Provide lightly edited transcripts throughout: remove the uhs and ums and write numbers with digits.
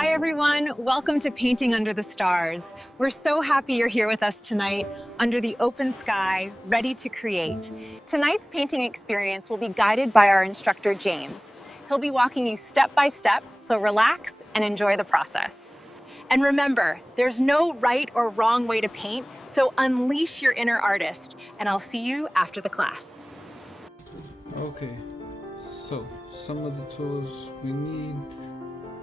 Hi everyone, welcome to Painting Under the Stars. We're so happy you're here with us tonight under the open sky, ready to create. Tonight's painting experience will be guided by our instructor, James. He'll be walking you step by step, so relax and enjoy the process. And remember, there's no right or wrong way to paint, so unleash your inner artist, and I'll see you after the class. Okay, so some of the tools we need,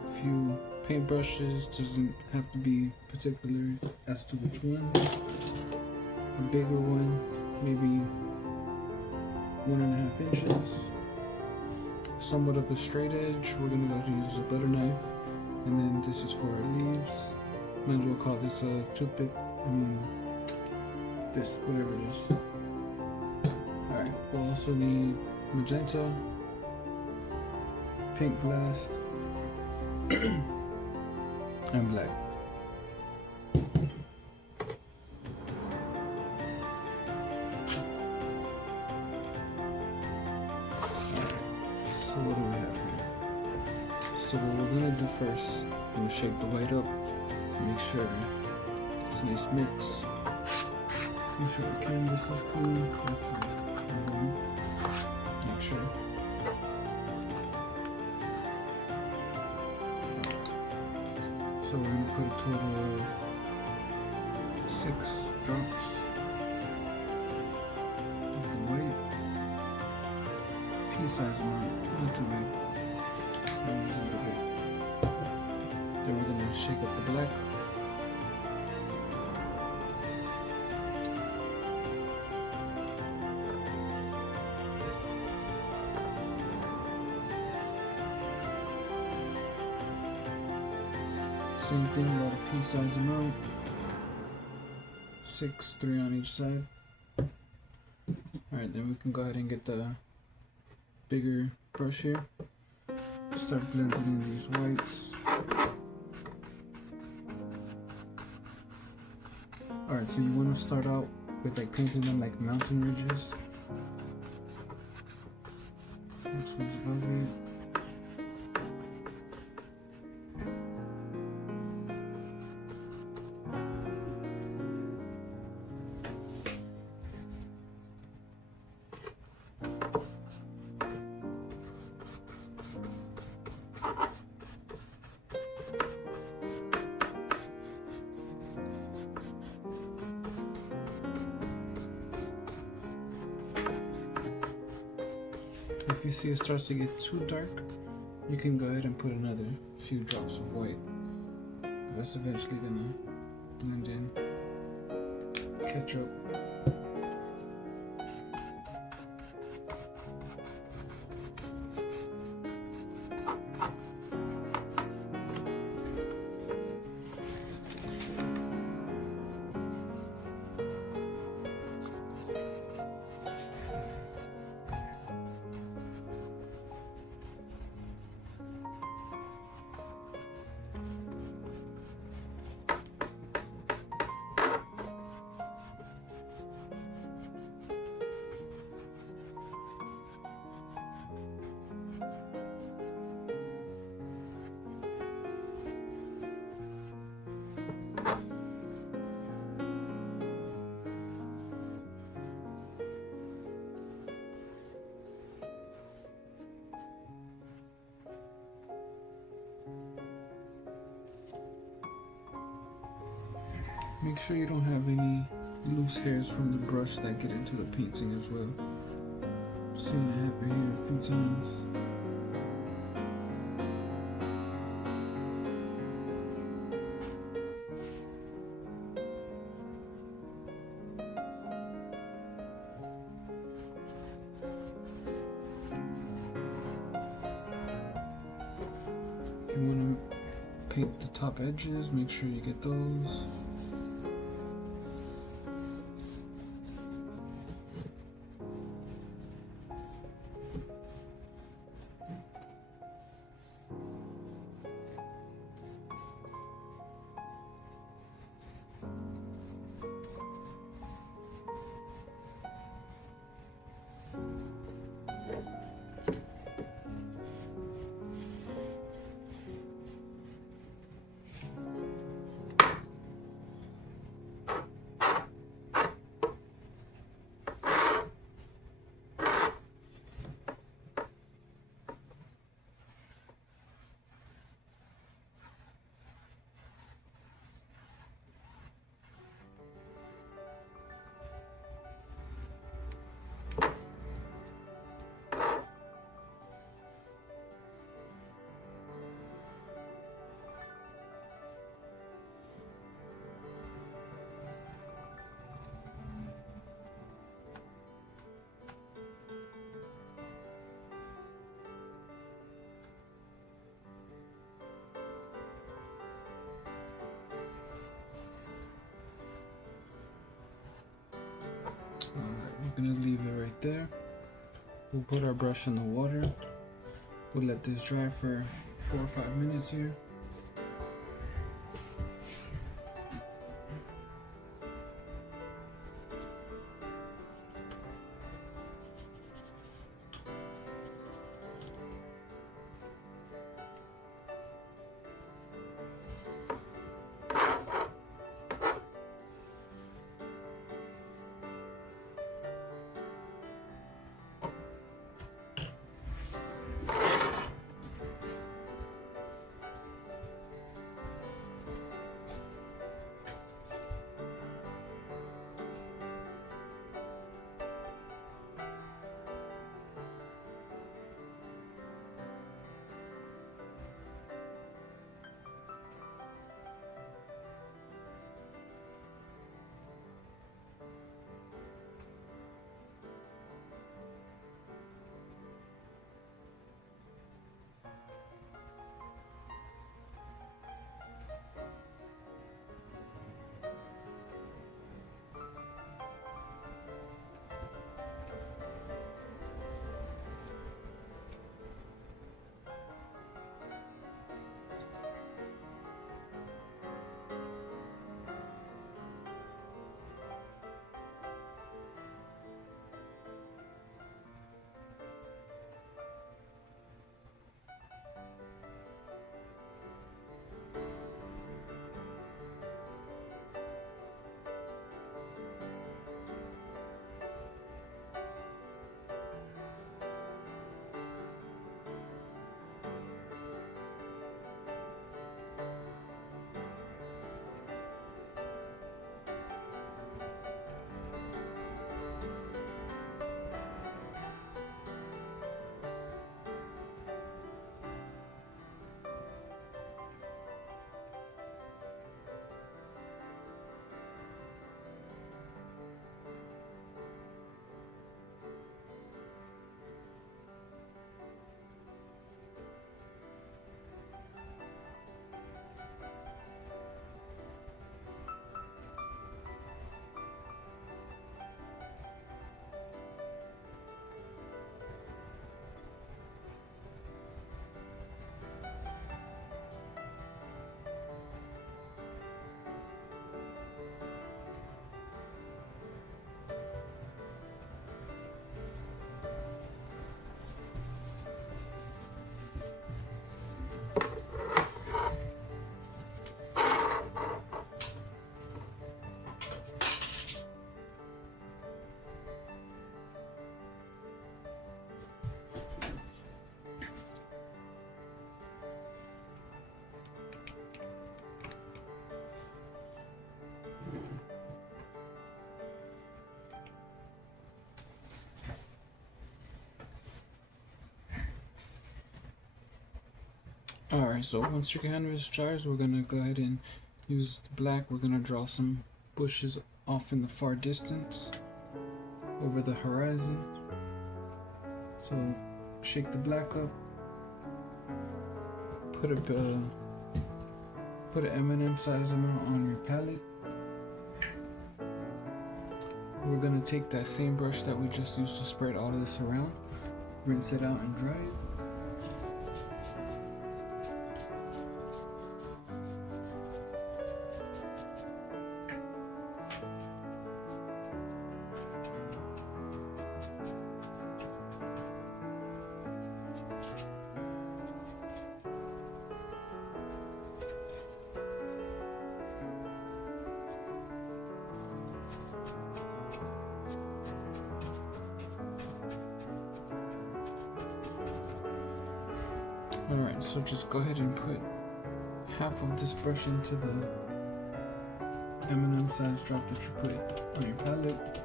a few paintbrushes, doesn't have to be particular as to which one. A bigger one, maybe 1.5 inches. Somewhat of a straight edge, we're gonna go to use a butter knife. And then this is for our leaves. Might as well call this a toothpick. This, whatever it is. Alright, we'll also need magenta, pink blast, and black. So what do we have here? So what we're gonna do first, I'm gonna shake the white up, make sure it's a nice mix. Make sure the canvas is clean. Make sure. So we're gonna put a total of 6 drops of the white. Pea-sized amount, not too big. That one's a little bit. Then we're gonna shake up the black. Same thing, about a pea-sized amount. 6, 3 on each side. Alright, then we can go ahead and get the bigger brush here. Start blending in these whites. Alright, so you want to start out with like painting them like mountain ridges. This one's above it. If you see it starts to get too dark, you can go ahead and put another few drops of white. That's eventually gonna blend in, catch up. Make sure you don't have any loose hairs from the brush that get into the painting as well. Seen it happen here a few times. If you want to paint the top edges, make sure you get those. gonna leave it right there. We'll put our brush in the water. We'll let this dry for 4 or 5 minutes here. Alright, so once your canvas dries, we're gonna go ahead and use the black. We're gonna draw some bushes off in the far distance over the horizon. So shake the black up, put an M&M size amount on your palette. We're gonna take that same brush that we just used to spread all of this around, rinse it out and dry it. Alright, so just go ahead and put half of this brush into the M&M size drop that you put on your palette.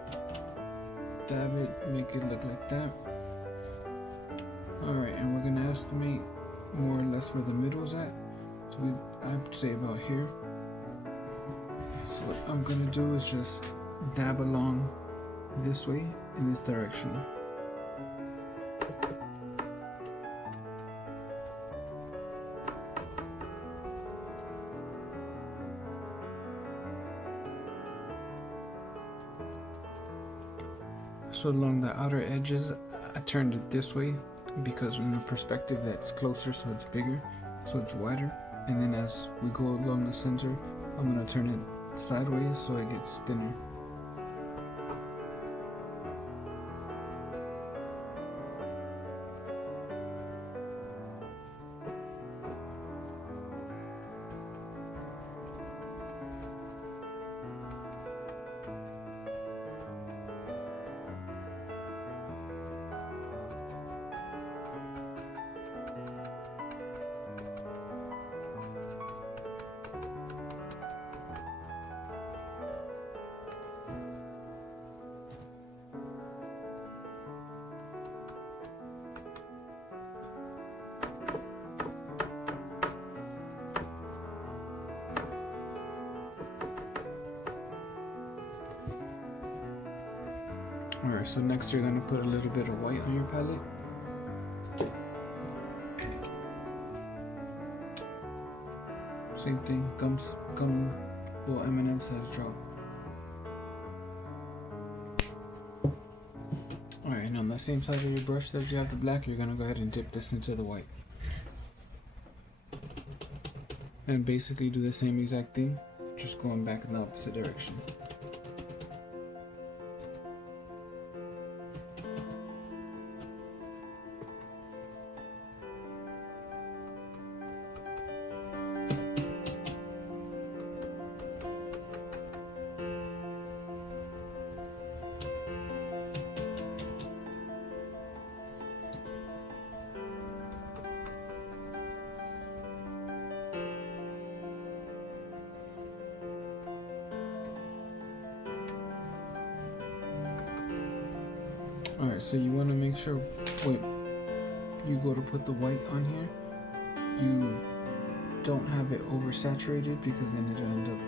Dab it, make it look like that. Alright, and we're gonna estimate more or less where the middle's at. So I'd say about here. So what I'm gonna do is just dab along this way in this direction. So along the outer edges, I turned it this way because in the perspective that's closer, so it's bigger, so it's wider. And then as we go along the center, I'm gonna turn it sideways so it gets thinner. Alright, so next you're going to put a little bit of white on your palette. Same thing, M&M says drop. Alright, and on the same side of your brush that you have the black, you're going to go ahead and dip this into the white. And basically do the same exact thing, just going back in the opposite direction. Alright, so you want to make sure when you go to put the white on here, you don't have it oversaturated because then it'll end up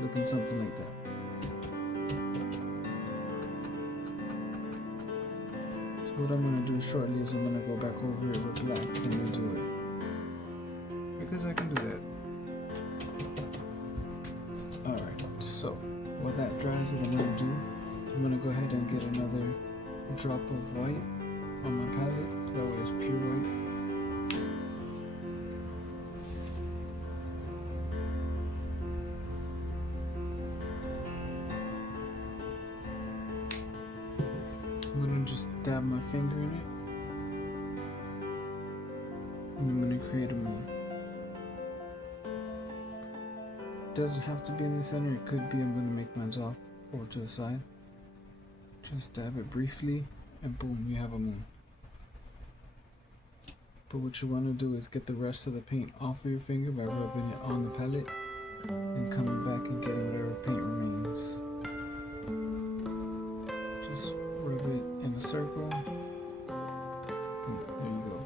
looking something like that. So what I'm going to do shortly is I'm going to go back over it with black and redo it. Because I can do that. Alright, so while that dries, what I'm going to do is I'm going to go ahead and get another drop of white on my palette. That way it's pure white. I'm going to just dab my finger in it. And I'm going to create a moon. Doesn't have to be in the center, it could be. I'm going to make mine off over to the side. Just dab it briefly and boom, you have a moon. But what you want to do is get the rest of the paint off of your finger by rubbing it on the palette and coming back and getting whatever paint remains. Just rub it in a circle. And there you go.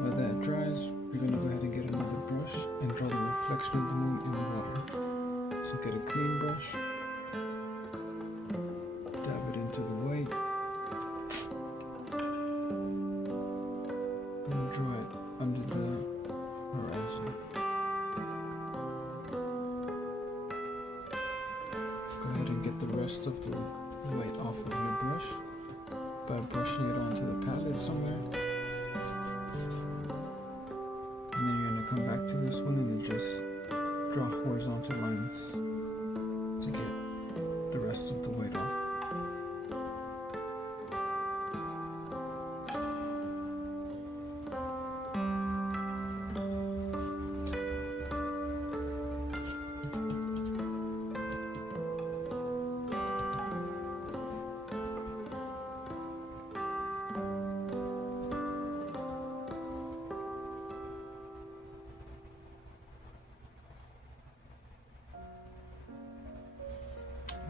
While that dries, we're going to go ahead and get another brush and draw the reflection of the moon in the water. So get a clean brush, dab it into the white, and draw it under the horizon. Go ahead and get the rest of the white off of your brush by brushing it onto the palette somewhere. And then you're going to come back to this one and then just draw horizontal lines to get the rest of the white off.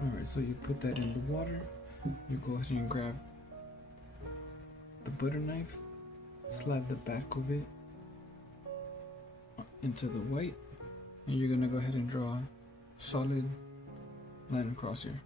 Alright, so you put that in the water, you go ahead and grab the butter knife, slide the back of it into the white, and you're going to go ahead and draw a solid line across here.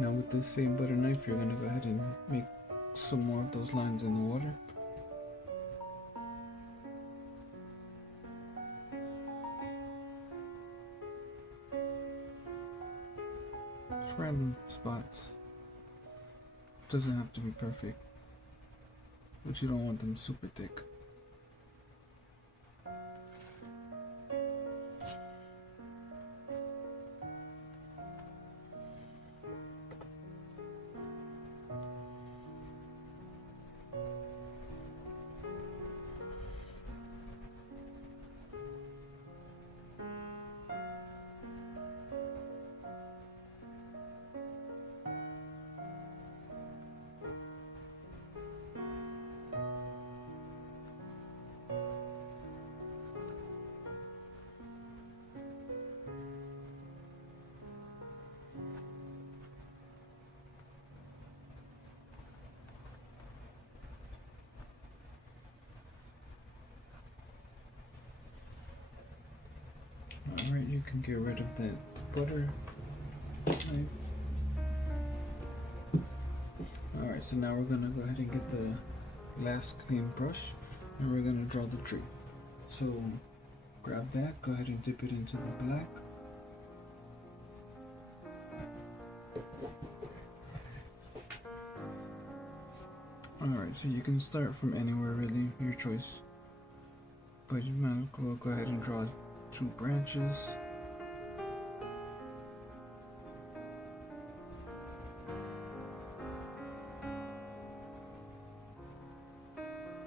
Now with this same butter knife, you're gonna go ahead and make some more of those lines in the water. Just random spots. Doesn't have to be perfect, but you don't want them super thick. Alright, you can get rid of that butter knife. Alright, so now we're gonna go ahead and get the last clean brush and we're gonna draw the tree. So grab that, go ahead and dip it into the black. Alright, so you can start from anywhere really, your choice. But you might as well go ahead and draw 2 branches.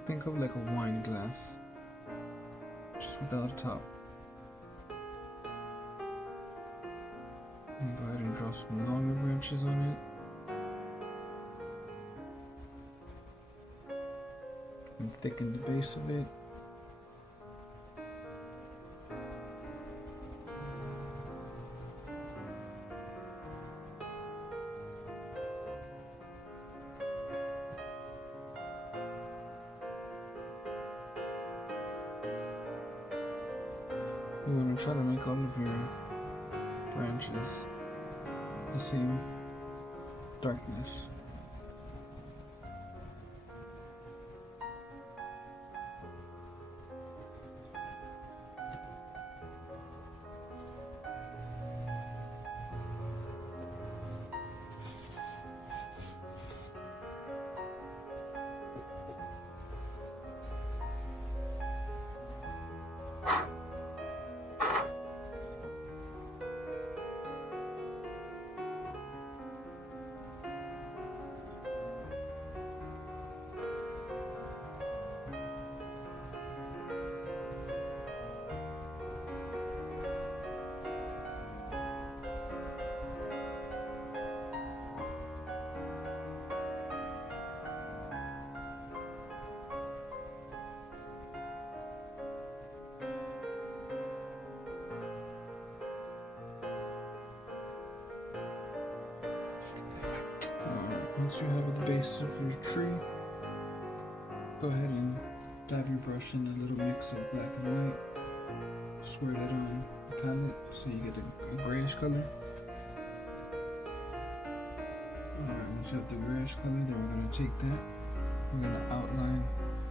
Think of like a wine glass, just without a top. And go ahead and draw some longer branches on it. And thicken the base of it. You want to try to make all of your branches the same darkness. Once you have the base of your tree, go ahead and dab your brush in a little mix of black and white. Swirl it on the palette so you get a grayish color. Alright, once you have the grayish color, then we're going to take that, we're going to outline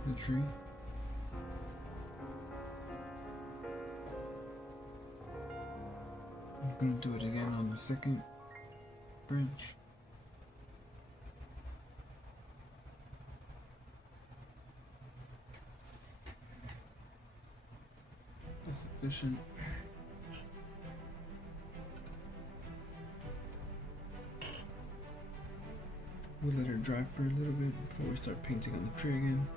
the tree. We're going to do it again on the second branch. That's sufficient. We'll let her dry for a little bit before we start painting on the tree again.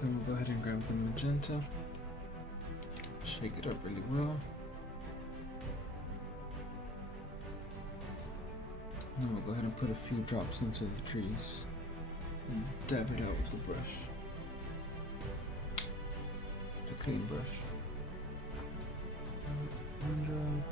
Then we'll go ahead and grab the magenta. Shake it up really well. And then we'll go ahead and put a few drops into the trees and dab it out with the brush. The clean brush. One drop.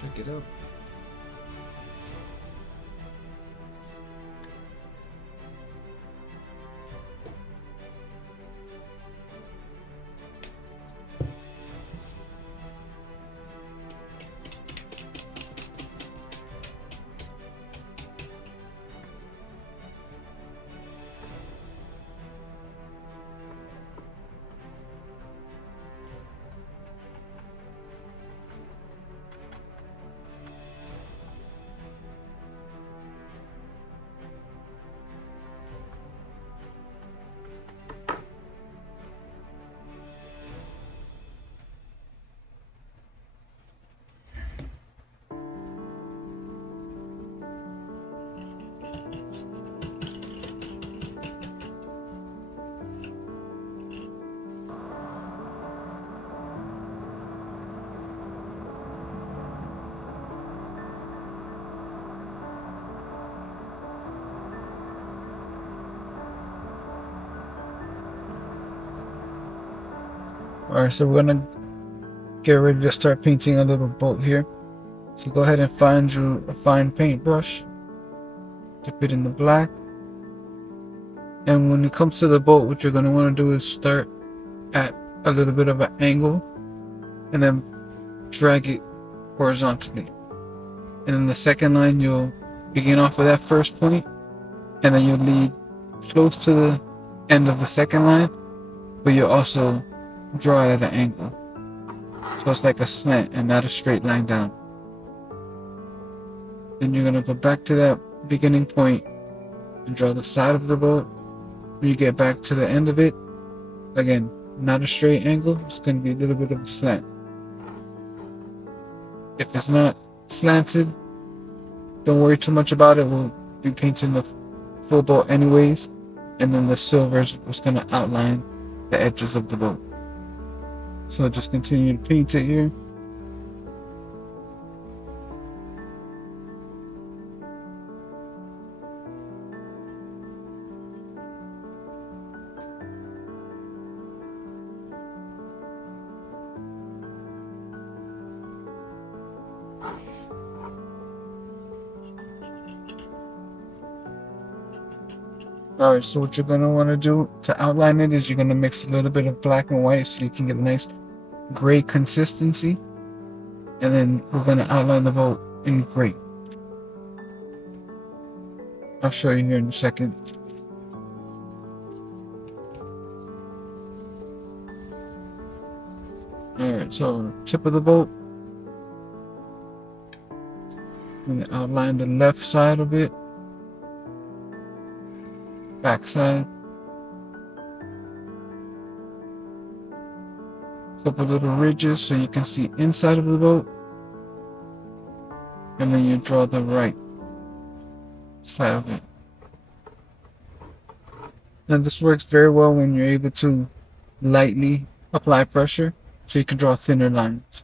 Check it out. Alright, so we're gonna get ready to start painting a little boat here. So go ahead and find you a fine paintbrush, dip it in the black, and when it comes to the boat, what you're gonna want to do is start at a little bit of an angle and then drag it horizontally. And then the second line, you'll begin off with that first point, and then you'll lead close to the end of the second line, but you'll also draw it at an angle. So it's like a slant and not a straight line down. Then you're gonna go back to that beginning point and draw the side of the boat. When you get back to the end of it, again, not a straight angle, it's gonna be a little bit of a slant. If it's not slanted, don't worry too much about it. We'll be painting the full boat anyways, and then the silver is what's gonna outline the edges of the boat. So just continue to paint it here. Alright, so what you're going to want to do to outline it is you're going to mix a little bit of black and white so you can get a nice gray consistency. And then we're going to outline the boat in gray. I'll show you here in a second. Alright, so tip of the boat. I'm going to outline the left side of it. Back side. Couple little ridges so you can see inside of the boat. And then you draw the right side of it. Now this works very well when you're able to lightly apply pressure so you can draw thinner lines.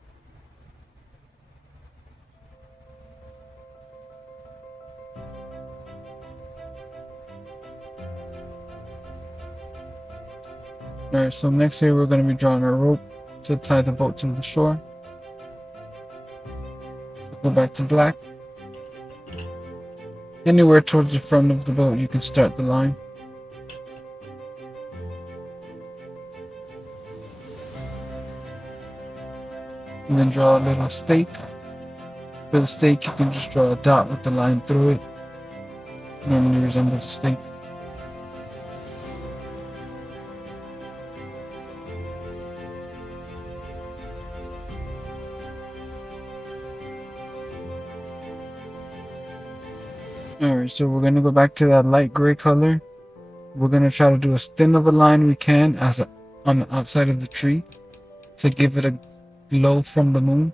Alright, so next here we're going to be drawing a rope to tie the boat to the shore. So go back to black. Anywhere towards the front of the boat you can start the line. And then draw a little stake. For the stake you can just draw a dot with the line through it. Normally resembles a stake. Alright, so we're going to go back to that light gray color. We're going to try to do as thin of a line we can on the outside of the tree to give it a glow from the moon.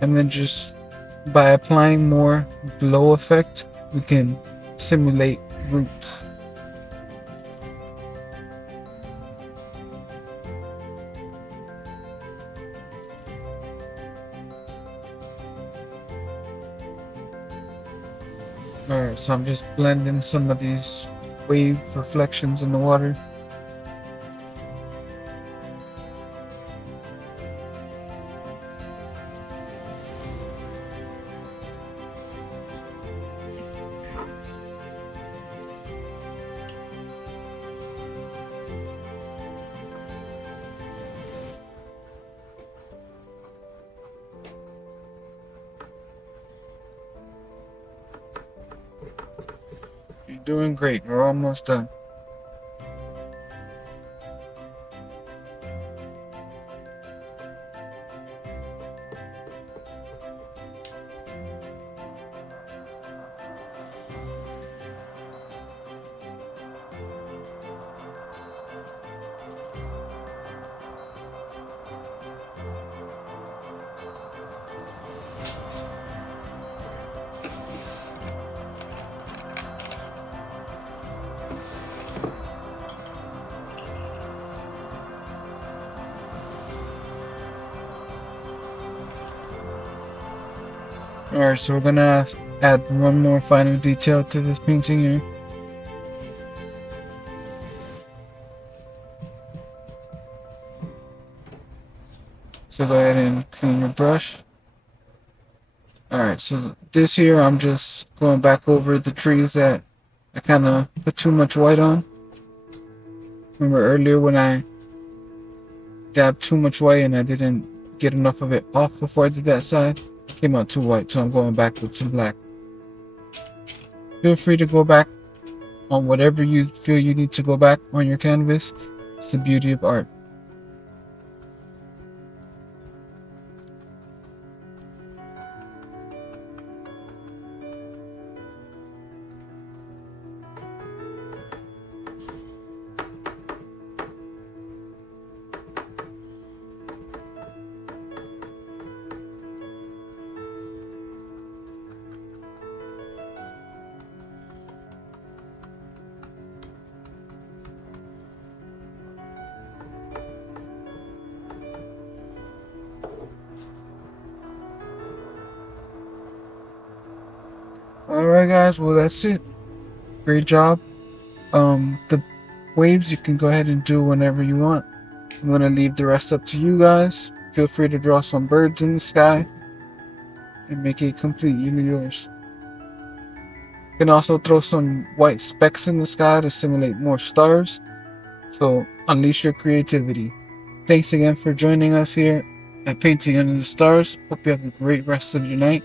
And then just by applying more glow effect, we can simulate roots. Alright, so I'm just blending some of these wave reflections in the water. You're doing great. We're almost done. Alright, so we're gonna add one more final detail to this painting here. So go ahead and clean your brush. Alright, so this here I'm just going back over the trees that I kind of put too much white on. Remember earlier when I dabbed too much white and I didn't get enough of it off before I did that side? Came out too white, so I'm going back with some black. Feel free to go back on whatever you feel you need to go back on your canvas. It's the beauty of art. Alright guys, well that's it. Great job. The waves you can go ahead and do whenever you want. I'm gonna leave the rest up to you guys. Feel free to draw some birds in the sky and make it complete yours. You can also throw some white specks in the sky to simulate more stars. So unleash your creativity. Thanks again for joining us here at Painting Under the Stars. Hope you have a great rest of your night.